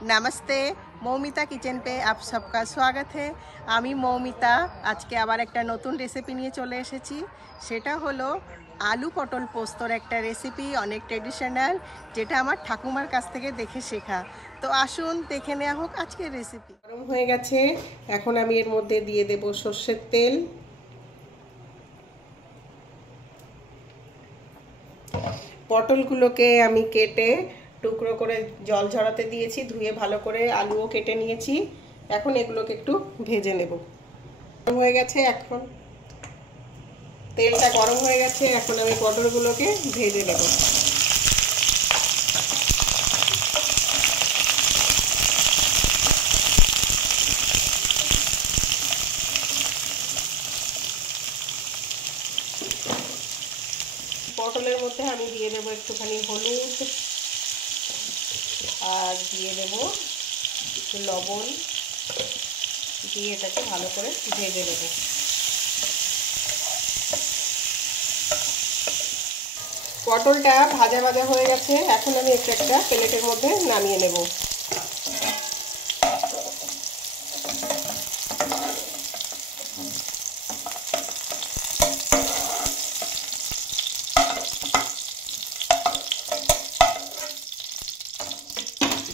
नमस्ते मौमिता किचन पे आप सबका स्वागत है। आमी मौमिता आज के आबार एक नतून रेसिपि निये चले एसेछि। सेटा हलो आलू पटल पोस्तोर एक रेसिपि, अनेक ट्रेडिशनल, जेटा आमार ठाकुमार काछ थेके देखे शेखा। तो आसुन देखे नेওয়া হোক आजकेर रेसिपि। गरम হয়ে গেছে, এখন আমি এর মধ্যে দিয়ে দেব সরষের তেল। পটলগুলোকে আমি কেটে টুকরো করে জল ঝরাতে দিয়েছি, ধুয়ে ভালো করে আলুও কেটে নিয়েছি। এখন এগুলোকে একটু ভেজে নেব। গরম হয়ে গেছে, এখন তেলটা গরম হয়ে গেছে, এখন আমি পটলগুলোকে ভেজে নেব। পটলের মধ্যে আমি দিয়ে দেব একটুখানি হলুদ আর দিয়ে দেব লবণ, দিয়ে এটাকে ভালো করে ভেজে নেব। পটলটা ভাজা ভাজা হয়ে গেছে, এখন আমি একটা প্লেটের মধ্যে নামিয়ে নেব।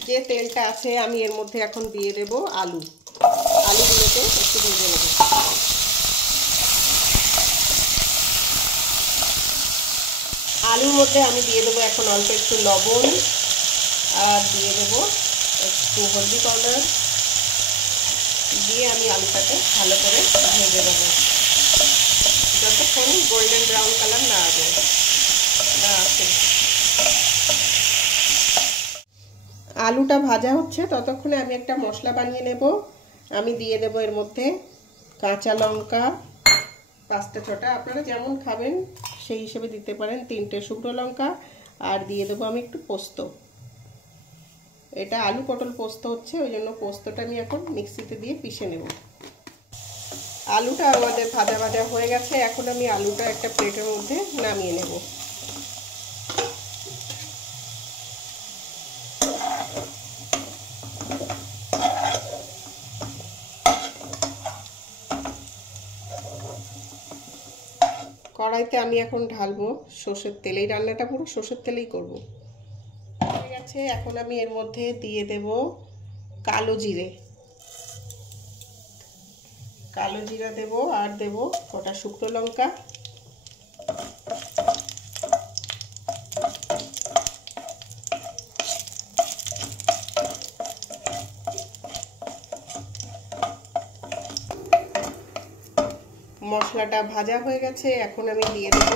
যে তেলটা আছে আমি এর মধ্যে এখন দিয়ে দেব আলুগুলোকে একটু ভেজে নেব। আলুর মধ্যে আমি দিয়ে দেবো এখন অল্প একটু লবণ আর দিয়ে দেব একটু হলদি পাউডার, দিয়ে আমি আলুটাকে ভালো করে ভেজে নেব যতক্ষণ গোল্ডেন ব্রাউন কালার না আসে। আলুটা ভাজা হচ্ছে, ততক্ষণে আমি একটা মশলা বানিয়ে নেব। আমি দিয়ে দেব এর মধ্যে কাঁচা লঙ্কা 5টা 6টা, আপনারা যেমন খাবেন সেই হিসেবে দিতে পারেন, 3টে শুকনো লঙ্কা, আর দিয়ে দেবো আমি একটু পোস্ত। এটা আলু পটল পোস্ত হচ্ছে, ওই জন্য পোস্তটা আমি এখন মিক্সিতে দিয়ে পিষে নেব। আলুটা আমাদের ভাজা ভাজা হয়ে গেছে, এখন আমি আলুটা একটা প্লেটের মধ্যে নামিয়ে নেব। কড়াইতে আমি এখন ঢালবো সরষের তেল, এই রান্নাটা পুরো সরষের তেলেই করব। হয়ে গেছে, এখন আমি এর মধ্যে দিয়ে দেব কালো জিরা দেব, আর দেব কটা শুকনো লঙ্কা, মশলাটা ভাজা হয়ে গেছে, এখন আমি দিয়ে দেব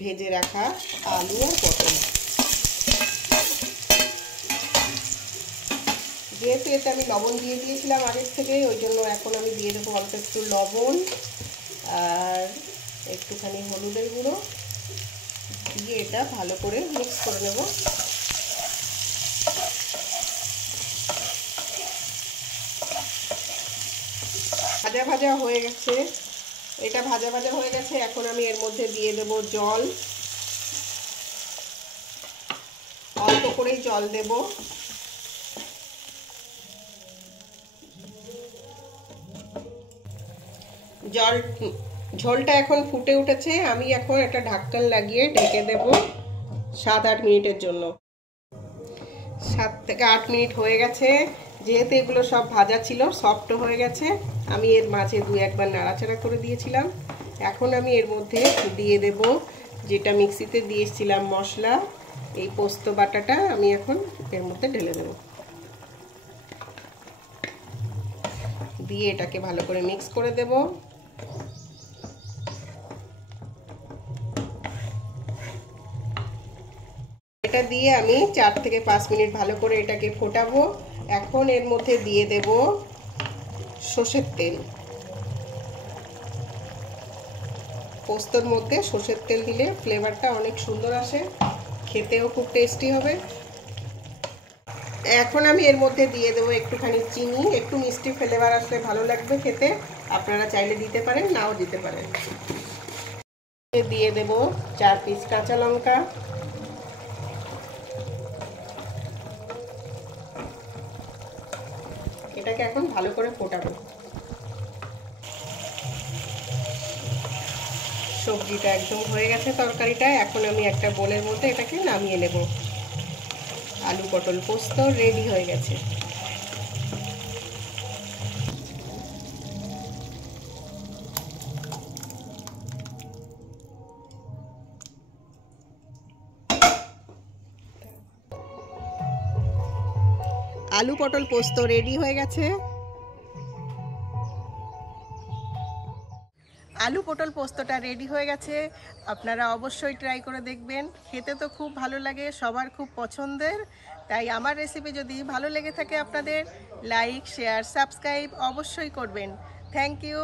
ভেজে রাখা আলু আর পটল। যেহেতু এতে আমি লবণ দিয়ে দিয়েছিলাম আগের থেকে, ওই জন্য এখন আমি দিয়ে দেবো অল্প একটু লবণ আর একটুখানি হলুদের গুঁড়ো, দিয়ে এটা ভালো করে মিক্স করে নেব। ভাজা ভাজা হয়ে গেছে, এটা ভাজা ভাজা হয়ে গেছে, এখন আমি এর মধ্যে দিয়ে দেব জল, অল্প করেই জল দেব। ঝোলটা এখন ফুটে উঠেছে, আমি এখন একটা ঢাকনা লাগিয়ে ঢেকে দেব 7-8 মিনিটের জন্য। 7 থেকে 8 মিনিট হয়ে গেছে, যেহেতু এগুলো সব ভাজা ছিল, সফট হয়ে গেছে, আমি এর মাঝে 2-1 নাড়াচাড়া করে দিয়েছিলাম। এখন আমি এর মধ্যে দিয়ে দেব যেটা মিক্সিতে দিয়েছিলাম মশলা, এই পোস্ত বাটাটা আমি এখন এর মধ্যে ঢেলে দেব, দিয়ে এটাকে ভালো করে মিক্স করে দেব। এটা দিয়ে আমি 4 থেকে 5 মিনিট ভালো করে এটাকে ফোটাবো। এখন এর মধ্যে দিয়ে দেব সরষের তেল। পোস্তর মধ্যে সরষের তেল দিলে ফ্লেভারটা অনেক সুন্দর আসে, খেতেও খুব টেস্টি হবে। এখন আমি এর মধ্যে দিয়ে দেবো একটুখানি চিনি, একটু মিষ্টি ফ্লেভার আসলে ভালো লাগবে খেতে, আপনারা চাইলে দিতে পারেন, নাও দিতে পারেন। দিয়ে দেব 4 পিস কাঁচা লঙ্কা, এটাকে এখন ভালো করে ফোটাবো। সবজিটা একদম হয়ে গেছে, তরকারিটা। এখন আমি একটা বোলের মধ্যে এটাকে নামিয়ে নেব। আলু পটল পোস্ত রেডি হয়ে গেছে। আলু পটল পোস্ত রেডি হয়ে গেছে। আলু পটল পোস্তটা রেডি হয়ে গেছে। আপনারা অবশ্যই ট্রাই করে দেখবেন, খেতে তো খুব ভালো লাগে, সবার খুব পছন্দের। তাই আমার রেসিপি যদি ভালো লেগে থাকে আপনাদের, লাইক শেয়ার সাবস্ক্রাইব অবশ্যই করবেন। Thank you.